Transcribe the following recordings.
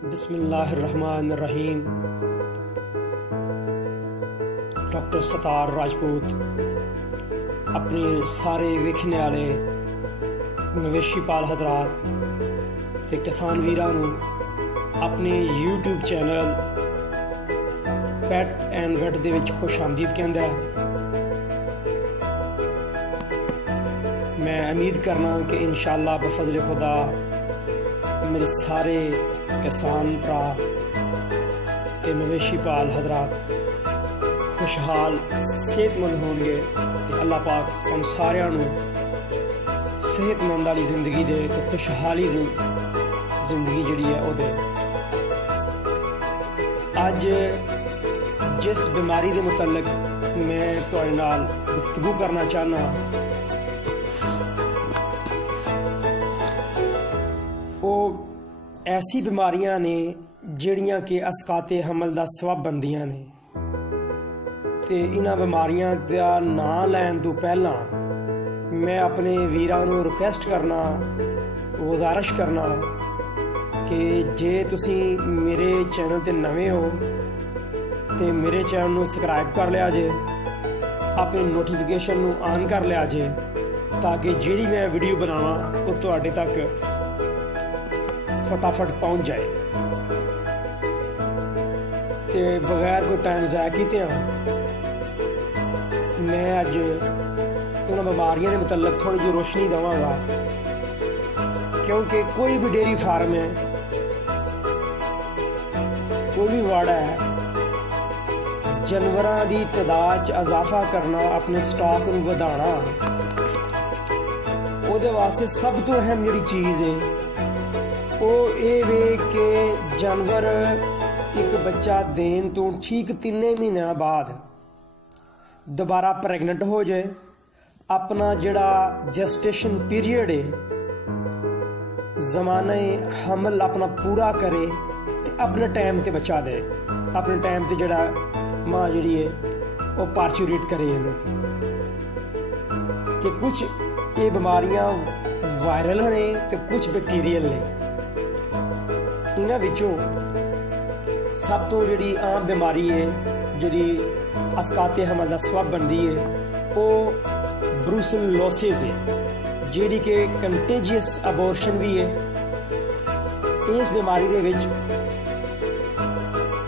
बिस्मिल्लाहिर्रहमानिर्रहीम। डॉक्टर सतार राजपूत अपने सारे वेखने वाले मवेशी पाल हजरात ते किसान वीरां नूं अपने YouTube channel pet and vet दे विच खुश आमदीद कहंदा है। मैं उम्मीद करना कि इंशाअल्लाह बफज़ल खुदा मेरे सारे किसान भरा ते मवेशी पाल हजरात खुशहाल सेहतमंद होंगे। अल्लाह पाक सानू सारियां नूं सेहतमंद वाली जिंदगी दे ते खुशहाली जिंदगी जिहड़ी है वो दे। अज जिस बीमारी के मुतलक मैं तुहाडे नाल गुफ्तगू करना चाहना वो ऐसी बीमारियां ने जिहड़ियां कि असकाते हमल का सबब बनदियां ने ते इन्हां बीमारियां दा नां लैण तो पहला मैं अपने वीरां नूं रिक्वेस्ट करना, गुजारिश करना कि जे तुसीं मेरे चैनल ते नवे हो तो मेरे चैनल नूं सबसक्राइब कर लिया जे, अपने नोटिफिकेशन नूं ऑन कर लिया जे ताकि जिहड़ी मैं वीडियो बनावां वो तुहाडे तक फटाफट पहुँच जाए। तो बगैर कोई टाइम ज़ाया कीते मैं अज उन्हां बीमारियों के मुतलक थोड़ी जी रोशनी देवांगा, क्योंकि कोई भी डेयरी फार्म है, कोई भी वाड़ा है, जानवरां दी तादाद च इजाफा करना, अपने स्टॉक नूं वधाना, उहदे वास्ते सब तो अहम जिहड़ी चीज़ है वो ये वे कि जानवर एक बच्चा देन तो ठीक 3 महीनों बाद दोबारा प्रैगनेंट हो जाए, अपना जिहड़ा जेस्टेशन पीरियड है, ज़माने हमल अपना पूरा करे ते अपने टाइम ते बच्चा दे, अपने टाइम ते जिहड़ा माँ जिहड़ी है वो पार्चुरेट करे। कि कुछ ये बीमारियां वायरल ने तो कुछ बैक्टीरियल ने। इन्हां विचों सब तो जिहड़ी आम बीमारी है जिहड़ी असकाते हमल का सबब बनती है वो ब्रूसेलोसिस है, जिहड़ी कि कंटेजियस अबॉर्शन भी है। इस बीमारी दे विच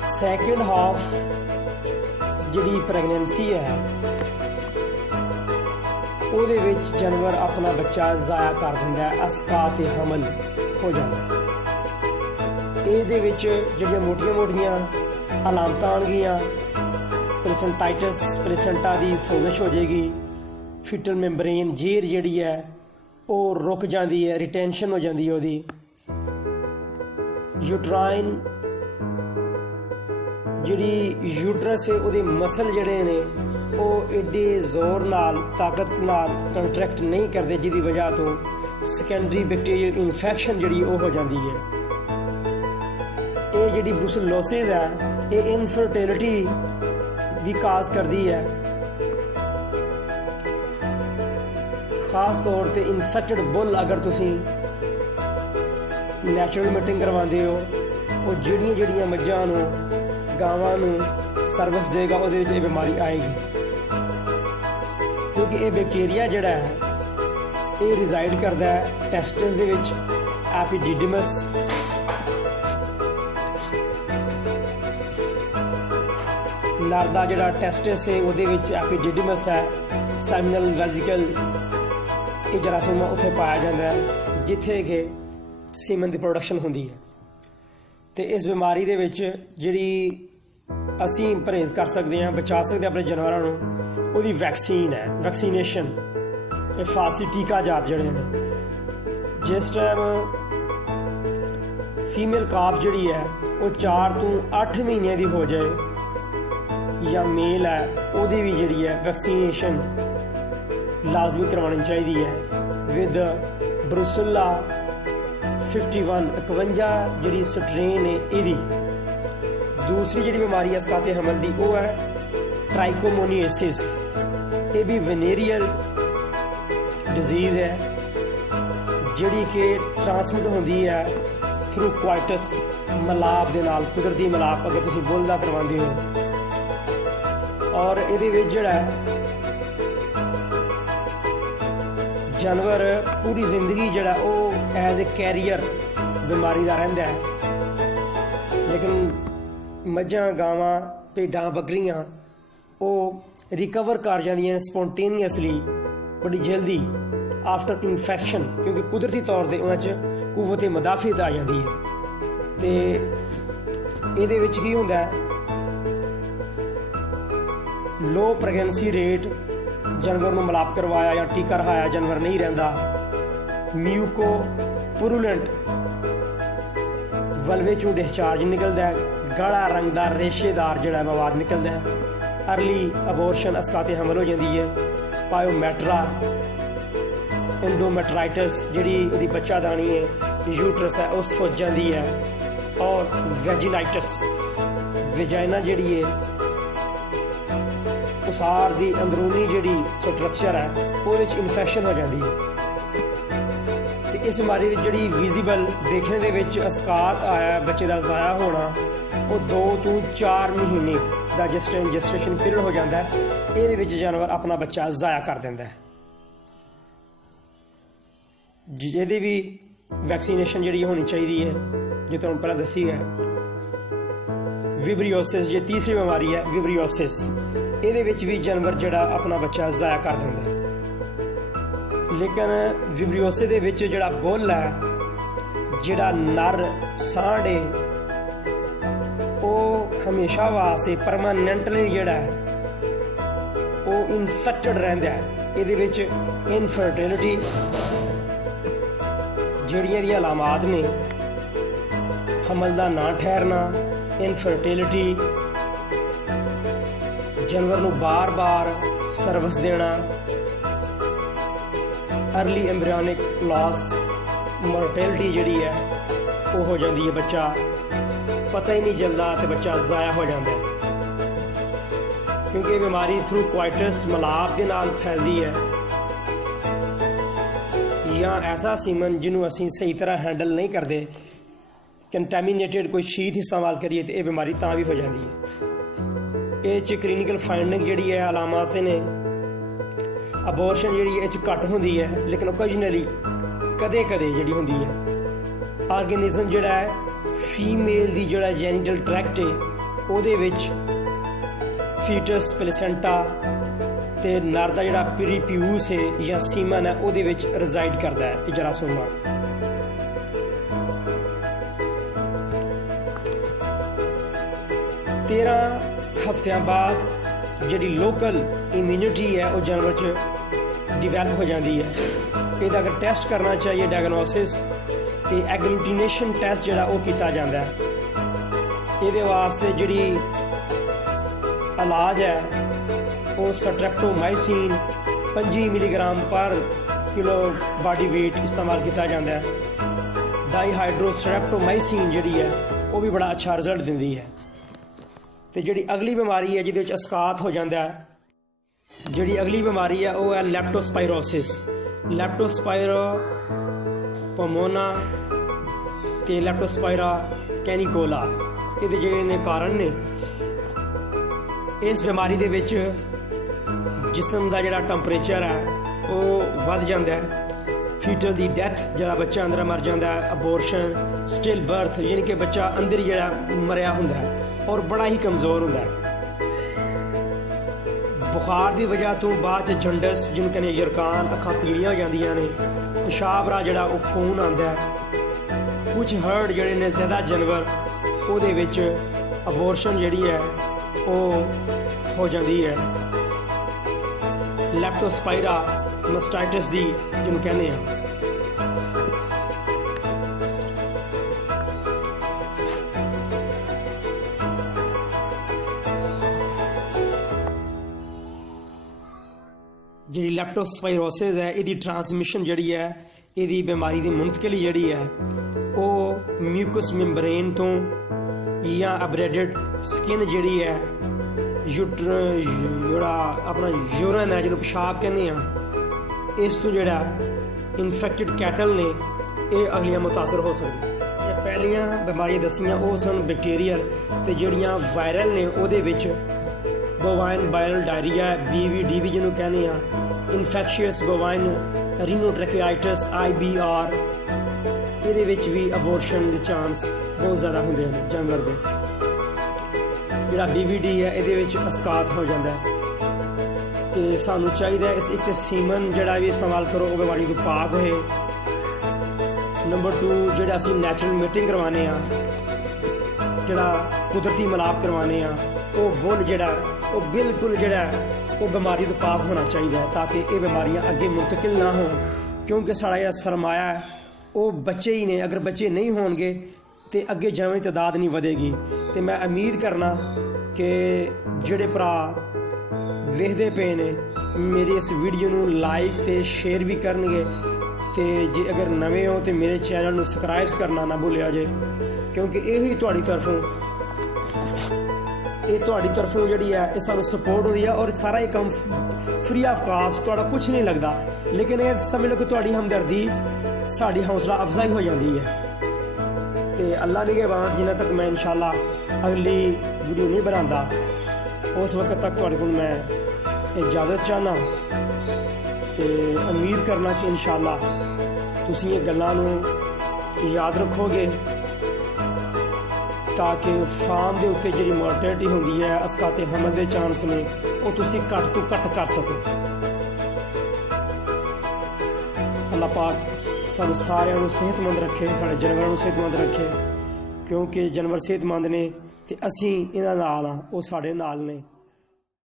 सैकेंड हाफ जिहड़ी प्रैगनेंसी है ਉਹਦੇ ਵਿੱਚ जानवर अपना बच्चा ज़ाया कर दिंदा है, असकाते हमल हो जाता। ਇਹਦੇ ਵਿੱਚ ਜਿਹੜੀਆਂ ਮੋਟੀਆਂ ਅਲਾਮਤਾਂ ਆਉਣਗੀਆਂ, ਪਲੇਸੈਂਟਾਈਟਸ ਪਲੇਸੈਂਟਾ ਦੀ ਸੋਜ਼ਸ਼ ਹੋ ਜਾਏਗੀ, ਫੀਟਲ ਮੈਂਬਰੇਨ ਜੇਰ ਜਿਹੜੀ ਹੈ ਉਹ ਰੁਕ ਜਾਂਦੀ ਹੈ, ਰਿਟੈਂਸ਼ਨ ਹੋ ਜਾਂਦੀ ਹੈ ਉਹਦੀ, ਯੂਟਰਾਈਨ ਜਿਹੜੀ ਯੂਟਰਸ ਹੈ ਉਹਦੇ ਮਸਲ ਜਿਹੜੇ ਨੇ ਉਹ एडे जोर नाल ताकत नाल कंट्रैक्ट नहीं करते, जिसकी वजह तो सैकेंडरी बैक्टीरियल इन्फैक्शन जिहड़ी वो हो जाती है। ये जिहड़ी ब्रूसेलोसिस है ये इनफर्टिलिटी भी काज करती है, खास तौर पर इन्फेक्टेड बुल अगर तुसीं नैचुरल मीटिंग करवाते हो वो जिहड़ियां मज्झां नूं गावां नूं सर्विस देगा उहदे विच ये बीमारी आएगी, क्योंकि ये बैक्टीरिया जिहड़ा है ये रिजाइड करता है टेस्टिस दे विच, एपिडिडिमस नर दा जिहड़ा टेस्टिस है उहदे विच एपिडिडिमस है, सेमिनल वेजिकल ये जरासीम उत्थे पाया जाता है जिथे कि सीमन की प्रोडक्शन होंदी है। तो इस बीमारी दे विच जिहड़ी असीं परहेज़ कर सकते हैं, बचा सकते अपने जानवरों नूं, ਉਹਦੀ वैक्सीन है, वैक्सीनेशन हिफाजती टीका जात जड़े ने। जिस टाइम फीमेल काफ जड़ी है वो 4 तो 8 महीने की हो जाए या मेल है ਉਹਦੀ भी जड़ी है वैक्सीनेशन लाजमी करवानी चाहिए है विद ब्रुसेला 51 जड़ी स्ट्रेन है ਇਹਦੀ। दूसरी जड़ी बीमारी असकाते हमल की वो है ट्राइकोमोनियासिस, ये भी वेनेरियल डिजीज़ है जिहड़ी कि ट्रांसमिट होंदी है ਥਰੂ ਕੁਆਇਟਸ ਮਿਲਾਪ ਦੇ ਨਾਲ, ਕੁਦਰਤੀ ਮਿਲਾਪ ਅਗਰ ਤੁਸੀਂ ਬੁੱਲ ਦਾ ਕਰਵਾਉਂਦੇ ਹੋ। ਔਰ ਇਹਦੇ ਵਿੱਚ ਜਿਹੜਾ ਜਾਨਵਰ ਪੂਰੀ ਜ਼ਿੰਦਗੀ ਜਿਹੜਾ ਉਹ ਐਜ਼ ਏ ਕੈਰੀਅਰ ਬਿਮਾਰੀ ਦਾ ਰਹਿੰਦਾ ਹੈ, ਲੇਕਿਨ ਮੱਝਾਂ, ਗਾਵਾਂ, ਭੇਡਾਂ, ਬੱਕਰੀਆਂ ਉਹ ਰਿਕਵਰ ਕਰ ਜਾਂਦੀਆਂ ਸਪੌਂਟੇਨੀਅਸਲੀ ਬੜੀ ਜਲਦੀ ਆਫਟਰ ਇਨਫੈਕਸ਼ਨ, ਕਿਉਂਕਿ ਕੁਦਰਤੀ ਤੌਰ 'ਤੇ ਉਹਨਾਂ 'ਚ ਕੁਵਤ ਮਦਾਫਿਅਤ ਆ ਜਾਂਦੀ ਹੈ। ਅਤੇ ਇਹਦੇ ਵਿੱਚ ਕੀ ਹੁੰਦਾ ਹੈ, ਲੋ ਪ੍ਰੈਗਨੈਂਸੀ ਰੇਟ, ਜਾਨਵਰ ਨੂੰ ਮਿਲਾਪ ਕਰਵਾਇਆ ਜਾਂ ਟੀਕਾ ਰਹਾਇਆ ਜਾਨਵਰ ਨਹੀਂ ਰਹਿੰਦਾ, ਮਿਊਕੋ ਪੁਰੂਲੈਂਟ ਵਲਵੇ 'ਚੋਂ ਡਿਸਚਾਰਜ ਨਿਕਲਦਾ ਹੈ, ਗਾੜਾ ਰੰਗ ਦਾ ਰੇਸ਼ੇਦਾਰ ਜਿਹੜਾ ਮਵਾਦ ਨਿਕਲਦਾ ਹੈ, ਅਰਲੀ ਅਬੋਰਸ਼ਨ ਅਸਕਾਤੇ ਹਮਲ ਹੋ ਜਾਂਦੀ ਹੈ, ਪਾਇਓਮੈਟਰਾ, ਇੰਡੋਮੈਟਰਾਈਟਸ ਜਿਹੜੀ ਉਹਦੀ ਬੱਚਾਦਾਨੀ ਹੈ, ਯੂਟਰਸ ਹੈ ਉਹ ਸੁੱਜ ਜਾਂਦੀ ਹੈ, ਔਰ ਵੈਜੀਨਾਈਟਸ, ਵਜਾਈਨਾ ਜਿਹੜੀ ਹੈ ਉਸਾਰ ਦੀ ਅੰਦਰੂਨੀ ਜਿਹੜੀ ਸਟਰਕਚਰ ਹੈ ਉਹਦੇ ਵਿੱਚ ਇਨਫੈਕਸ਼ਨ ਹੋ ਜਾਂਦੀ ਹੈ। ਤੇ ਇਸ ਬਿਮਾਰੀ ਵਿੱਚ ਜਿਹੜੀ ਵਿਜ਼ੀਬਲ ਦੇਖਣ ਦੇ ਵਿੱਚ ਅਸਕਾਤ ਆਇਆ, ਬੱਚੇ ਦਾ ਜ਼ਾਇਆ ਹੋਣਾ, ਉਹ 2 ਤੋਂ 4 ਮਹੀਨੇ ਦਾ ਜੈਸਟੇਸ਼ਨ ਪੀਰੀਅਡ ਹੋ ਜਾਂਦਾ ਹੈ। ਇਹਦੇ ਵਿੱਚ ਜਾਨਵਰ ਆਪਣਾ ਬੱਚਾ ਜ਼ਾਇਆ ਕਰ ਦਿੰਦਾ ਹੈ, ਜਿਹਦੀ ਵੀ ਵੈਕਸੀਨੇਸ਼ਨ ਜਿਹੜੀ ਹੋਣੀ ਚਾਹੀਦੀ ਹੈ, ਜੋ ਤੁਹਾਨੂੰ ਪਹਿਲਾਂ ਦੱਸੀ ਹੈ। ਵਿਬਰੀਓਸਿਸ ਜੇ ਤੀਸਰੀ ਬਿਮਾਰੀ ਹੈ, ਵਿਬਰੀਓਸਿਸ, ਇਹਦੇ ਵਿੱਚ ਵੀ ਜਾਨਵਰ ਜਿਹੜਾ ਆਪਣਾ ਬੱਚਾ ਜ਼ਾਇਆ ਕਰ ਦਿੰਦਾ ਹੈ। ਲੇਕਿਨ ਵਿਬਰੀਓਸਿਸ ਦੇ ਵਿੱਚ ਜਿਹੜਾ ਬੁੱਲ ਹੈ, ਜਿਹੜਾ ਨਰ ਸਾਂਢ ਹੈ, ਉਹ ਹਮੇਸ਼ਾ ਵਾਸਤੇ ਪਰਮਾਨੈਂਟਲੀ ਜਿਹੜਾ ਹੈ ਉਹ ਇਨਫੈਕਟਡ ਰਹਿੰਦਾ ਹੈ। ਇਹਦੇ ਵਿੱਚ ਇਨਫਰਟੀਲਿਟੀ ਜਿਹੜੀਆਂ ਇਹਦੀਆਂ ਅਲਾਮਾਤ ਨੇ, ਹਮਲ ਦਾ ਨਾ ਠਹਿਰਨਾ, ਇਨਫਰਟੀਲਿਟੀ, ਜਾਨਵਰ ਨੂੰ ਬਾਰ-ਬਾਰ ਸਰਵਿਸ ਦੇਣਾ, ਅਰਲੀ ਐਮਬ੍ਰੀਓਨਿਕ ਲਾਸ, ਮੋਰਟੈਲਿਟੀ ਜਿਹੜੀ ਹੈ ਉਹ ਹੋ ਜਾਂਦੀ ਹੈ, ਬੱਚਾ ਪਤਾ ਹੀ ਨਹੀਂ ਚੱਲਦਾ ਤੇ ਬੱਚਾ ਜ਼ਾਇਆ ਹੋ ਜਾਂਦਾ ਹੈ, ਕਿਉਂਕਿ ਇਹ ਬਿਮਾਰੀ ਥਰੂ ਕੁਆਇਟਸ ਮਿਲਾਪ ਦੇ ਨਾਲ ਫੈਲਦੀ ਹੈ, ਜਾਂ ਐਸਾ ਸੀਮਨ ਜਿਹਨੂੰ ਅਸੀਂ ਸਹੀ ਤਰ੍ਹਾਂ ਹੈਂਡਲ ਨਹੀਂ ਕਰਦੇ, ਕੰਟੈਮੀਨੇਟਡ ਕੋਈ ਸ਼ੀਟ ਇਸਤੇਮਾਲ ਕਰੀਏ ਤੇ ਇਹ ਬਿਮਾਰੀ ਤਾਂ ਵੀ ਹੋ ਜਾਂਦੀ ਹੈ। ਇਹ 'ਚ ਕਲੀਨਿਕਲ ਫਾਈਂਡਿੰਗ ਜਿਹੜੀ ਹੈ, ਅਲਾਮਾਤ ਨੇ, ਅਬੋਰਸ਼ਨ ਜਿਹੜੀ ਇਹ 'ਚ ਘੱਟ ਹੁੰਦੀ ਹੈ, ਲੇਕਿਨ ਓਕੇਜਨਲੀ ਕਦੇ-ਕਦੇ ਜਿਹੜੀ ਹੁੰਦੀ ਹੈ। ਆਰਗੇਨਿਜ਼ਮ ਜਿਹੜਾ ਹੈ, ਫੀਮੇਲ ਦੀ ਜਿਹੜਾ ਜੈਨੀਟਲ ਟਰੈਕਟ ਹੈ ਉਹਦੇ ਵਿੱਚ ਫੀਟਸ, ਪਲੇਸੈਂਟਾ ਤੇ ਨਰ ਦਾ ਜਿਹੜਾ ਪੀਰੀਪਿਊਸ ਹੈ ਜਾਂ ਸੀਮਨ ਹੈ ਉਹਦੇ ਵਿੱਚ ਰੈਜ਼ਾਈਡ ਕਰਦਾ ਹੈ ਇਹ ਜਰਾਸੋਮਾ। तेरह हफ्तियां बाद ਜਿਹੜੀ ਲੋਕਲ ਇਮਿਊਨਿਟੀ ਹੈ ਉਹ ਜਾਨਵਰ 'ਚ ਡਿਵੈਲਪ ਹੋ ਜਾਂਦੀ ਹੈ। ਇਹਦਾ ਅਗਰ ਟੈਸਟ ਕਰਨਾ ਚਾਹੀਏ ਡਾਇਗਨੋਸਿਸ ਤੇ ਐਗਲੂਟੀਨੇਸ਼ਨ ਟੈਸਟ ਜਿਹੜਾ ਉਹ ਕੀਤਾ ਜਾਂਦਾ ਹੈ। ਇਹਦੇ ਵਾਸਤੇ ਜਿਹੜੀ ਇਲਾਜ ਹੈ ਉਹ ਸਟ੍ਰੈਪਟੋਮਾਈਸਿਨ 25 ਮਿਲੀਗ੍ਰਾਮ ਪਰ ਕਿਲੋ ਬਾਡੀ weight ਇਸਤੇਮਾਲ ਕੀਤਾ ਜਾਂਦਾ ਹੈ। ਡਾਈਹਾਈਡਰੋਸਟ੍ਰੈਪਟੋਮਾਈਸਿਨ ਜਿਹੜੀ ਹੈ ਉਹ ਵੀ ਬੜਾ ਅੱਛਾ ਰਿਜ਼ਲਟ ਦਿੰਦੀ ਹੈ। ਤੇ ਜਿਹੜੀ ਅਗਲੀ ਬਿਮਾਰੀ ਹੈ ਜਿਹਦੇ ਵਿੱਚ ਅਸਕਾਤ ਹੋ ਜਾਂਦਾ ਹੈ, ਜਿਹੜੀ ਅਗਲੀ ਬਿਮਾਰੀ ਹੈ ਉਹ ਹੈ ਲੈਪਟੋਸਪਾਇਰੋਸਿਸ। ਲੈਪਟੋਸਪਾਇਰੋ ਪੋਮੋਨਾ ਤੇ ਲੈਪਟੋਸਪਾਇਰਾ ਕੈਨੀਕੋਲਾ ਇਹਦੇ ਜਿਹੜੇ ਨੇ ਕਾਰਨ ਨੇ। ਇਸ ਬਿਮਾਰੀ ਦੇ ਵਿੱਚ ਜਿਸਮ ਦਾ ਜਿਹੜਾ ਟੈਂਪਰੇਚਰ ਹੈ ਉਹ ਵੱਧ ਜਾਂਦਾ ਹੈ, ਫੀਟਲ ਦੀ ਡੈਥ, ਜਿਹੜਾ ਬੱਚਾ ਅੰਦਰ ਮਰ ਜਾਂਦਾ ਹੈ, ਅਬੋਰਸ਼ਨ, ਸਟਿਲ ਬਰਥ ਯਾਨੀ ਕਿ ਬੱਚਾ ਅੰਦਰ ਜਿਹੜਾ ਮਰਿਆ ਹੁੰਦਾ ਹੈ ਔਰ ਬੜਾ ਹੀ ਕਮਜ਼ੋਰ ਹੁੰਦਾ ਹੈ। ਬੁਖਾਰ ਦੀ ਵਜ੍ਹਾ ਤੋਂ ਬਾਅਦ 'ਚ ਜੰਡਸ ਜਿਹਨੂੰ ਕਹਿੰਦੇ ਯਰਕਾਨ, ਅੱਖਾਂ ਪੀਲੀਆਂ ਹੋ ਜਾਂਦੀਆਂ ਨੇ, ਪਿਸ਼ਾਬ ਰਾਹ ਜਿਹੜਾ ਉਹ ਖੂਨ ਆਉਂਦਾ ਹੈ। ਕੁਝ ਹਰਡ ਜਿਹੜੇ ਨੇ ਜ਼ਿਆਦਾ ਜਾਨਵਰ ਉਹਦੇ ਵਿੱਚ ਅਬੋਰਸ਼ਨ ਜਿਹੜੀ ਹੈ ਉਹ ਹੋ ਜਾਂਦੀ ਹੈ, ਲੈਪਟੋਸਪਾਇਰਾ ਮਸਟਾਈਟਸ ਦੀ ਜਿਹਨੂੰ ਕਹਿੰਦੇ ਆ। ਜਿਹੜੀ ਲੈਪਟੋਸਪਾਇਰੋਸਿਸ ਹੈ ਇਹਦੀ ਟ੍ਰਾਂਸਮਿਸ਼ਨ ਜਿਹੜੀ ਹੈ, ਇਹਦੀ ਬਿਮਾਰੀ ਦੀ ਮੁੰਤਕਿਲੀ ਜਿਹੜੀ ਹੈ ਉਹ ਮਿਊਕਸ ਮੈਂਬਰੇਨ ਤੋਂ ਜਾਂ ਅਬਰੇਡਡ ਸਕਿਨ ਜਿਹੜੀ ਹੈ, ਜਿਹੜਾ ਆਪਣਾ ਯੂਰਨ ਹੈ ਜਿਹਨੂੰ ਪਿਸ਼ਾਬ ਕਹਿੰਦੇ ਆ, ਇਸ ਤੋਂ ਜਿਹੜਾ ਇਨਫੈਕਟਡ ਕੈਟਲ ਨੇ ਇਹ ਅਗਲੀਆਂ ਮੁਤਾਸਰ ਹੋ ਸਕਦੀ ਹੈ। ਪਹਿਲੀਆਂ ਬਿਮਾਰੀਆਂ ਦਸੀਆਂ ਉਹ ਸਨ ਬੈਕਟੀਰੀਅਲ, ਤੇ ਜਿਹੜੀਆਂ ਵਾਇਰਲ ਨੇ ਉਹਦੇ ਵਿੱਚ ਬੋਵਾਈਨ ਵਾਇਰਲ ਡਾਇਰੀਆ, BVD ਜਿਹਨੂੰ ਕਹਿੰਦੇ ਆ, ਇਨਫੈਕਸ਼ੀਅਸ ਬੋਵਾਈਨ ਰੀਨੋਟ੍ਰੈਕੀਆਈਟਿਸ IBR, ਇਹਦੇ ਵਿੱਚ ਵੀ ਅਬੋਰਸ਼ਨ ਦੇ ਚਾਂਸ ਬਹੁਤ ਜ਼ਿਆਦਾ ਹੁੰਦੇ ਹਨ ਜਾਨਵਰ ਦੇ। ਜਿਹੜਾ BVD ਹੈ ਇਹਦੇ ਵਿੱਚ ਅਸਕਾਤ ਹੋ ਜਾਂਦਾ ਹੈ, ਤੇ ਸਾਨੂੰ ਚਾਹੀਦਾ ਇਸ ਇੱਕ ਸੀਮਨ ਜਿਹੜਾ ਵੀ ਇਸਤੇਮਾਲ ਕਰੋ ਉਹ ਬਿਮਾਰੀ ਤੋਂ ਪਾਕ ਹੋਏ। ਨੰਬਰ 2 ਜਿਹੜਾ ਅਸੀਂ ਨੈਚੁਰਲ ਮੀਟਿੰਗ ਕਰਵਾਉਂਦੇ ਆ, ਜਿਹੜਾ ਕੁਦਰਤੀ ਮਿਲਾਪ ਕਰਵਾਉਂਦੇ ਆ, ਉਹ ਬੁੱਲ ਜਿਹੜਾ ਉਹ ਬਿਲਕੁਲ ਜਿਹੜਾ ਉਹ ਬਿਮਾਰੀ ਤੋਂ ਪਾਕ ਹੋਣਾ ਚਾਹੀਦਾ ਹੈ, ਤਾਂ ਕਿ ਇਹ ਬਿਮਾਰੀਆਂ ਅੱਗੇ ਮੁੰਤਕਿਲ ਨਾ ਹੋਣ। ਕਿਉਂਕਿ ਸਾਡਾ ਜਿਹੜਾ ਸਰਮਾਇਆ ਹੈ ਉਹ ਬੱਚੇ ਹੀ ਨੇ, ਅਗਰ ਬੱਚੇ ਨਹੀਂ ਹੋਣਗੇ ਤੇ ਅੱਗੇ ਜਾਨਵਰਾਂ ਦੀ ਤਾਦਾਦ ਨਹੀਂ ਵਧੇਗੀ। ਤੇ ਮੈਂ ਉਮੀਦ ਕਰਨਾ ਕਿ ਜਿਹੜੇ ਭਰਾ ਵੇਖਦੇ ਪਏ ਨੇ ਮੇਰੀ ਇਸ ਵੀਡੀਓ ਨੂੰ ਲਾਈਕ ਤੇ ਸ਼ੇਅਰ ਵੀ ਕਰਨਗੇ, ਤੇ ਜੇ ਅਗਰ ਨਵੇਂ ਹੋ ਤੇ ਮੇਰੇ ਚੈਨਲ ਨੂੰ ਸਬਸਕ੍ਰਾਈਬ ਕਰਨਾ ਨਾ ਭੁੱਲਿਆ ਜੇ, ਕਿਉਂਕਿ ਇਹੀ ਤੁਹਾਡੀ ਤਰਫੋਂ ਜਿਹੜੀ ਹੈ ਇਹ ਸਾਨੂੰ ਸਪੋਰਟ ਹੁੰਦੀ ਹੈ। ਔਰ ਸਾਰਾ ਇਹ ਕੰਮ ਫ੍ਰੀ ਆਫ ਕਾਸਟ, ਤੁਹਾਡਾ ਕੁਝ ਨਹੀਂ ਲੱਗਦਾ, ਲੇਕਿਨ ਇਹ ਸਮਝ ਲਓ ਕਿ ਤੁਹਾਡੀ ਹਮਦਰਦੀ ਸਾਡੀ ਹੌਸਲਾ ਅਫਜ਼ਾਈ ਹੋ ਜਾਂਦੀ ਹੈ। ਤੇ ਅੱਲਾ ਨਿਗਹਿਬਾਨ, ਜਿੰਨਾ ਤੱਕ ਮੈਂ ਇਨਸ਼ਾਅੱਲਾ ਅਗਲੀ ਵੀਡੀਓ ਨਹੀਂ ਬਣਾਉਂਦਾ ਉਸ ਵਕਤ ਤੱਕ ਤੁਹਾਡੇ ਕੋਲ ਮੈਂ ਇਜਾਜ਼ਤ ਚਾਹੁੰਦਾ, ਤੇ ਉਮੀਦ ਕਰਨਾ ਕਿ ਇਨਸ਼ਾਅੱਲਾ ਤੁਸੀਂ ਇਹ ਗੱਲਾਂ ਨੂੰ ਯਾਦ ਰੱਖੋਗੇ, ਤਾਂ ਕਿ ਫਾਰਮ ਦੇ ਉੱਤੇ ਜਿਹੜੀ ਮੋਰਟੈਲਿਟੀ ਹੁੰਦੀ ਹੈ, ਅਸਕਾਤੇ ਹਮਲ ਦੇ ਚਾਂਸ ਨੇ, ਉਹ ਤੁਸੀਂ ਘੱਟ ਤੋਂ ਘੱਟ ਕਰ ਸਕੋ। ਅੱਲਾਹ ਪਾਕ ਸਾਨੂੰ ਸਾਰਿਆਂ ਨੂੰ ਸਿਹਤਮੰਦ ਰੱਖੇ, ਸਾਡੇ ਜਾਨਵਰਾਂ ਨੂੰ ਸਿਹਤਮੰਦ ਰੱਖੇ, ਕਿਉਂਕਿ ਜਾਨਵਰ ਸਿਹਤਮੰਦ ਨੇ ਤੇ ਅਸੀਂ ਇਹਨਾਂ ਨਾਲ ਹਾਂ, ਉਹ ਸਾਡੇ ਨਾਲ ਨੇ।